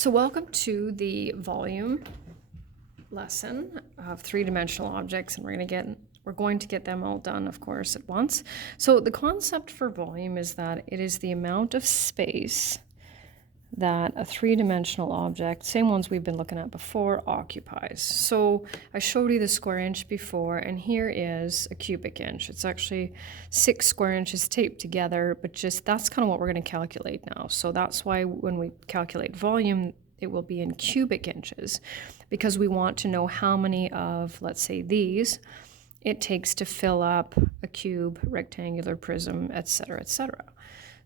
So welcome to the volume lesson of three-dimensional objects, and we're going to get them all done, of course, at once. So the concept for volume is that it is the amount of space that a three-dimensional object, same ones we've been looking at before, occupies. So I showed you the square inch before, and here is a cubic inch. It's actually 6 square inches taped together, but just that's kind of what we're going to calculate now. So that's why when we calculate volume, it will be in cubic inches, because we want to know how many of, let's say, these it takes to fill up a cube, rectangular, prism, etc., etc.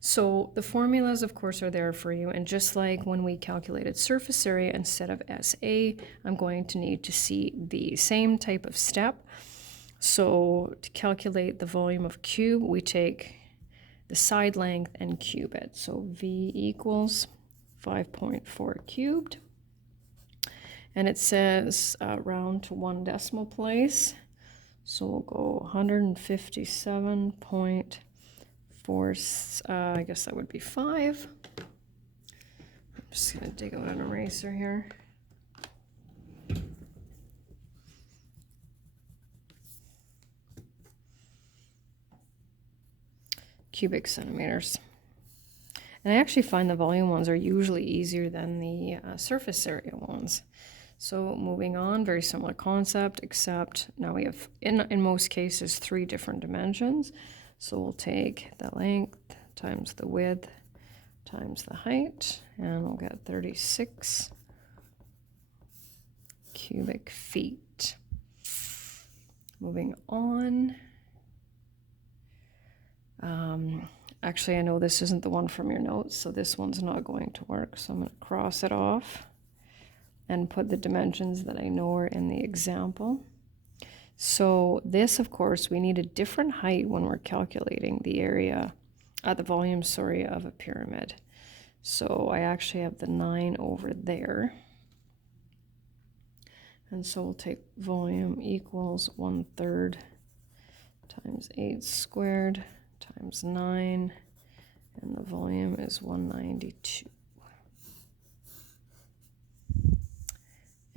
So the formulas, of course, are there for you. And just like when we calculated surface area instead of SA, I'm going to need to see the same type of step. So to calculate the volume of cube, we take the side length and cube it. So V equals 5.4 cubed. And it says round to 1 decimal place. So we'll go 157.4, I guess that would be 5. I'm just going to dig out an eraser here. Cubic centimeters. And I actually find the volume ones are usually easier than the surface area ones. So moving on, very similar concept, except now we have, in most cases, 3 different dimensions. So we'll take the length times the width times the height, and we'll get 36 cubic feet. Moving on. Actually, I know this isn't the one from your notes, so this one's not going to work. So I'm going to cross it off and put the dimensions that I know are in the example. So this, of course, we need a different height when we're calculating the area, the volume, sorry, of a pyramid. So I actually have the 9 over there. And so we'll take volume equals 1/3 times 8 squared times 9, and the volume is 192.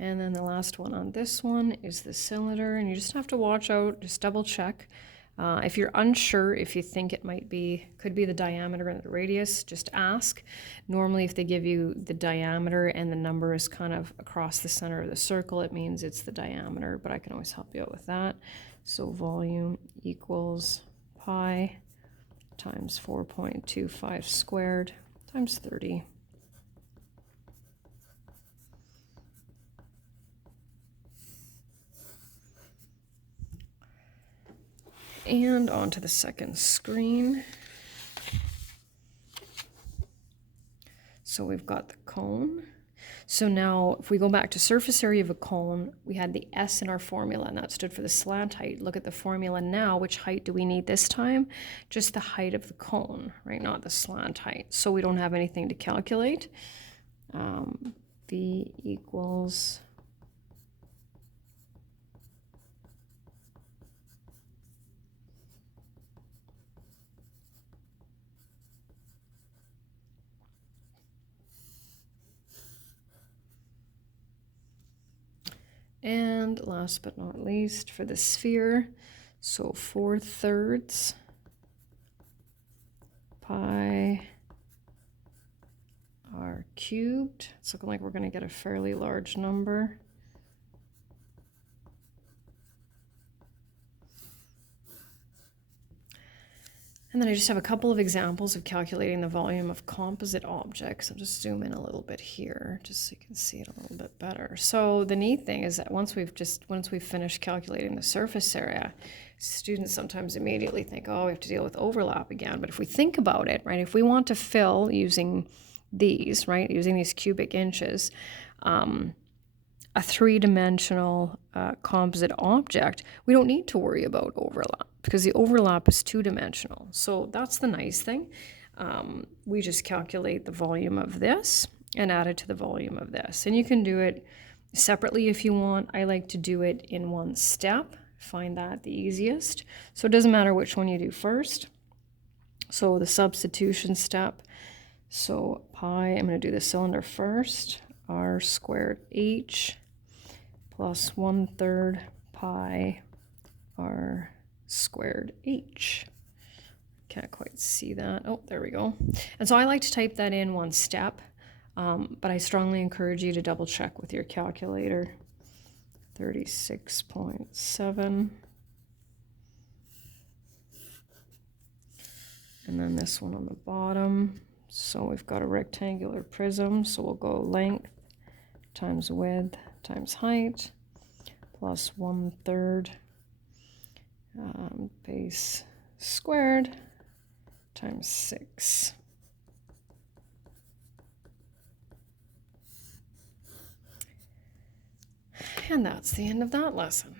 And then the last one on this one is the cylinder, and you just have to watch out, just double check. If you're unsure, if you think it could be the diameter and the radius, just ask. Normally, if they give you the diameter and the number is kind of across the center of the circle, it means it's the diameter, but I can always help you out with that. So volume equals pi times 4.25 squared times 30. And on to the second screen. So we've got the cone. So now if we go back to surface area of a cone, we had the S in our formula, and that stood for the slant height. Look at the formula now. Which height do we need this time? Just the height of the cone, right? Not the slant height. So we don't have anything to calculate. V equals and last but not least, for the sphere, so 4/3 pi r cubed. It's looking like we're going to get a fairly large number. And then I just have a couple of examples of calculating the volume of composite objects. I'll just zoom in a little bit here, just so you can see it a little bit better. So the neat thing is that once we've finished calculating the surface area, students sometimes immediately think, oh, we have to deal with overlap again. But if we think about it, right, if we want to fill using these, right, using these cubic inches, a three-dimensional composite object, we don't need to worry about overlap because the overlap is 2-dimensional. So that's the nice thing. We just calculate the volume of this and add it to the volume of this. And you can do it separately if you want. I like to do it in one step, find that the easiest. So it doesn't matter which one you do first. So the substitution step. So pi, I'm going to do the cylinder first. r squared h plus 1/3 pi r squared h. Can't quite see that. Oh, there we go. And so I like to type that in one step, but I strongly encourage you to double check with your calculator. 36.7. And then this one on the bottom. So we've got a rectangular prism, so we'll go length times width times height plus 1/3 base squared times 6. And that's the end of that lesson.